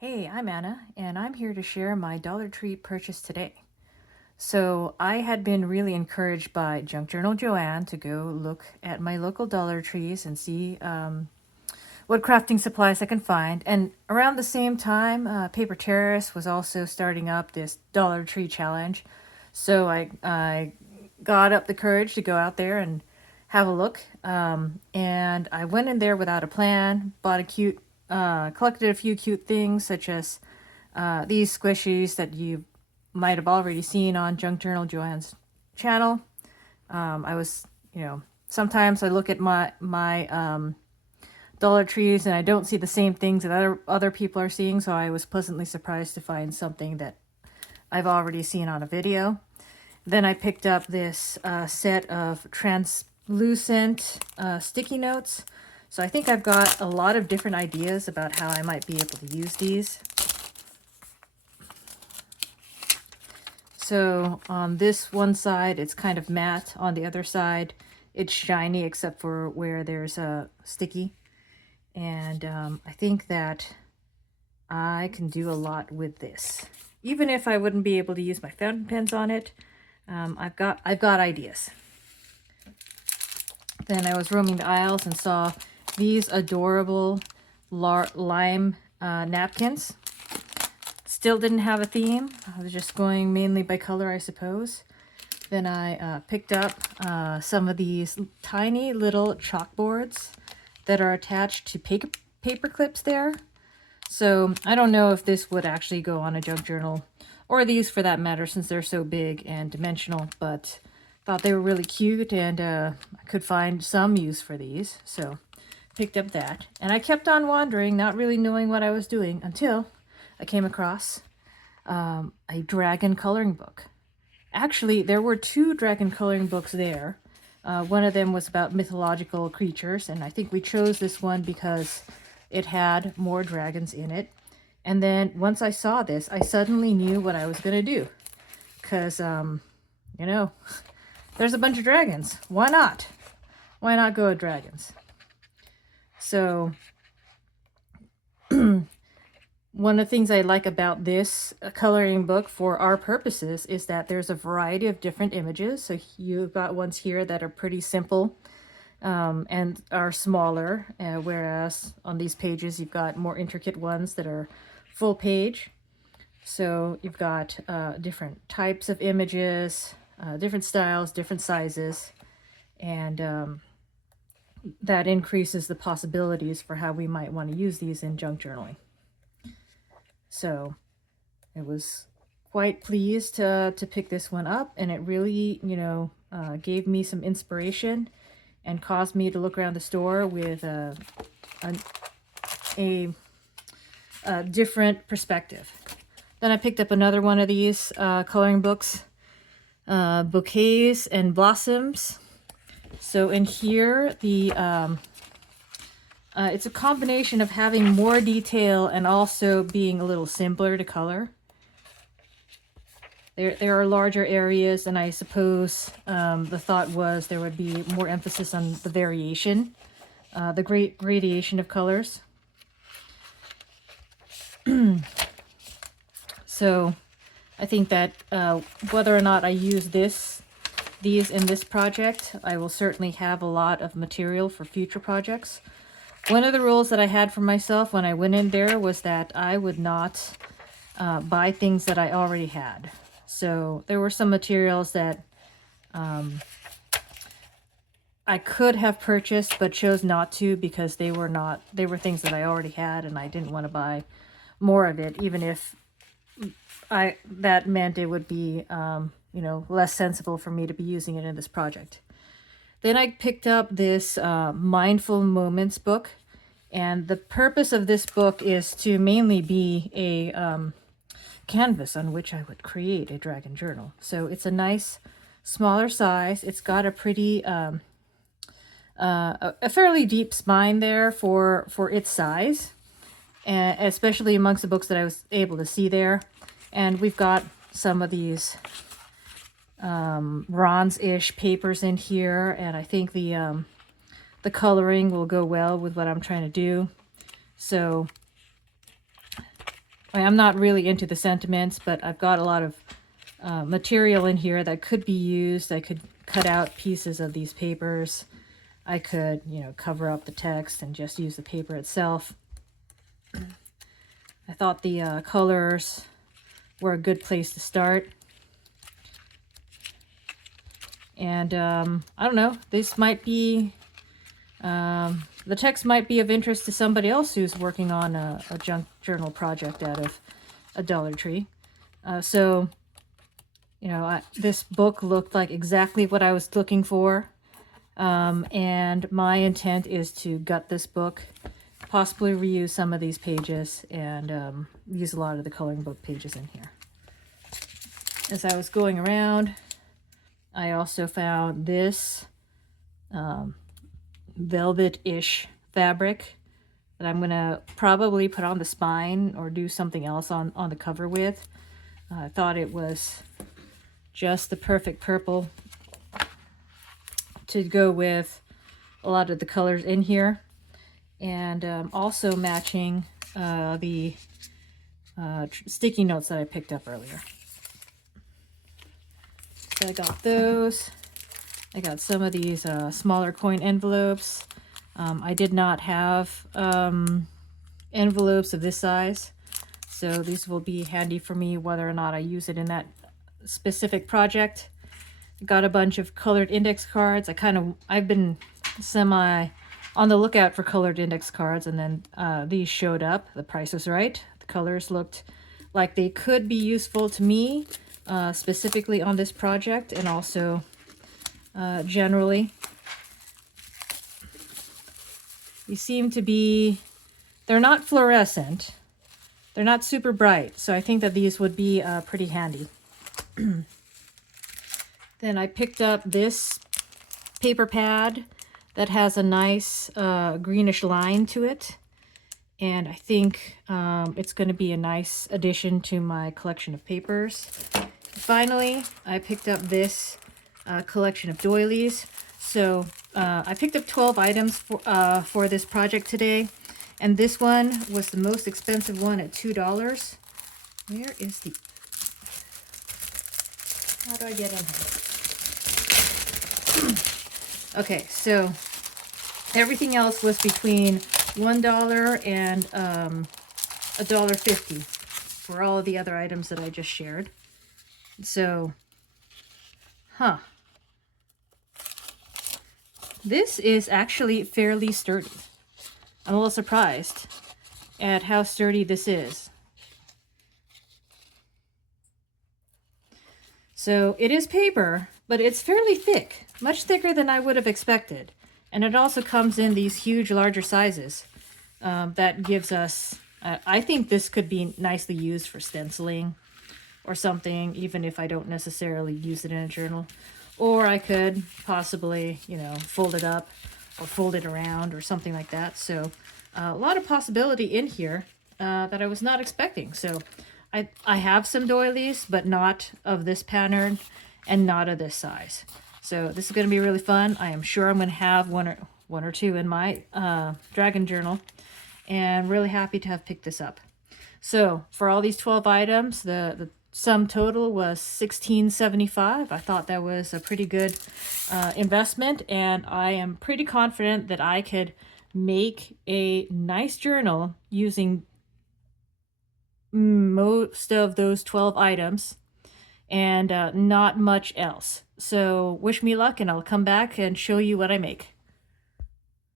Hey, I'm Anna, and I'm here to share my Dollar Tree purchase today. So, I had been really encouraged by Junk Journal Joanne to go look at my local Dollar Trees and see what crafting supplies I can find. And around the same time, Paper Terrace was also starting up this Dollar Tree challenge. So, I got up the courage to go out there and have a look. And I went in there without a plan, collected a few cute things such as these squishies that you might have already seen on Junk Journal Joanne's channel. I was, sometimes I look at my Dollar Trees and I don't see the same things that other people are seeing, so I was pleasantly surprised to find something that I've already seen on a video. Then I picked up this set of translucent sticky notes. So I think I've got a lot of different ideas about how I might be able to use these. So on this one side, it's kind of matte. On the other side, it's shiny except for where there's a sticky. And I think that I can do a lot with this. Even if I wouldn't be able to use my fountain pens on it, I've got ideas. Then I was roaming the aisles and saw these adorable lime napkins. Still didn't have a theme. I was just going mainly by color, I suppose. Then I picked up some of these tiny little chalkboards that are attached to paper clips there. So I don't know if this would actually go on a junk journal, or these for that matter, since they're so big and dimensional, but thought they were really cute and I could find some use for these. So picked up that. And I kept on wandering, not really knowing what I was doing, until I came across a dragon coloring book. Actually, there were two dragon coloring books there. One of them was about mythological creatures, and I think we chose this one because it had more dragons in it. And then once I saw this, I suddenly knew what I was going to do. Because, there's a bunch of dragons. Why not? Why not go with dragons? So one of the things I like about this coloring book for our purposes is that there's a variety of different images. So you've got ones here that are pretty simple and are smaller, whereas on these pages you've got more intricate ones that are full page. So you've got different types of images, different styles, different sizes, and that increases the possibilities for how we might want to use these in junk journaling. So I was quite pleased to pick this one up, and it really, gave me some inspiration and caused me to look around the store with a different perspective. Then I picked up another one of these coloring books, Bouquets and Blossoms. So in here, it's a combination of having more detail and also being a little simpler to color. There are larger areas, and I suppose the thought was there would be more emphasis on the variation, the great gradation of colors. So I think that whether or not I use these in this project, I will certainly have a lot of material for future projects. One of the rules that I had for myself when I went in there was that I would not buy things that I already had. So there were some materials that I could have purchased but chose not to because they were things that I already had, and I didn't want to buy more of it, even if that meant it would be less sensible for me to be using it in this project. Then I picked up this Mindful Moments book, and the purpose of this book is to mainly be a canvas on which I would create a dragon journal. So it's a nice smaller size. It's got a pretty a fairly deep spine there for its size, and especially amongst the books that I was able to see there. And we've got some of these bronze-ish papers in here, and I think the coloring will go well with what I'm trying to do. So I'm not really into the sentiments, but I've got a lot of material in here that could be used. I could cut out pieces of these papers. I could, you know, cover up the text and just use the paper itself. I thought the colors were a good place to start. And I don't know, this might be, the text might be of interest to somebody else who's working on a junk journal project out of a Dollar Tree. So, you know, this book looked like exactly what I was looking for. And my intent is to gut this book, possibly reuse some of these pages, and use a lot of the coloring book pages in here. As I was going around, I also found this velvet-ish fabric that I'm going to probably put on the spine or do something else on the cover with. I thought it was just the perfect purple to go with a lot of the colors in here, and also matching the sticky notes that I picked up earlier. So I got those. I got some of these smaller coin envelopes. I did not have envelopes of this size, so these will be handy for me whether or not I use it in that specific project. Got a bunch of colored index cards. I've been semi on the lookout for colored index cards, and then these showed up. The price was right. The colors looked like they could be useful to me, specifically on this project, and also generally. These seem to be, they're not fluorescent. They're not super bright, so I think that these would be pretty handy. Then I picked up this paper pad that has a nice greenish line to it. And I think it's going to be a nice addition to my collection of papers. Finally, I picked up this collection of doilies. So I picked up 12 items for this project today. And this one was the most expensive one at $2. Where is the... How do I get in here? Okay, so everything else was between $1 and $1.50 for all of the other items that I just shared. So, this is actually fairly sturdy. I'm a little surprised at how sturdy this is. So it is paper, but it's fairly thick, much thicker than I would have expected. And it also comes in these huge, larger sizes. That gives us, I think this could be nicely used for stenciling or something, even if I don't necessarily use it in a journal. Or I could possibly, you know, fold it up or fold it around or something like that. So a lot of possibility in here that I was not expecting. So I have some doilies, but not of this pattern and not of this size. So this is going to be really fun. I am sure I'm going to have one or two in my dragon journal, and really happy to have picked this up. So for all these 12 items, the sum total was $16.75. I thought that was a pretty good investment, and I am pretty confident that I could make a nice journal using most of those 12 items and not much else. So wish me luck, and I'll come back and show you what I make.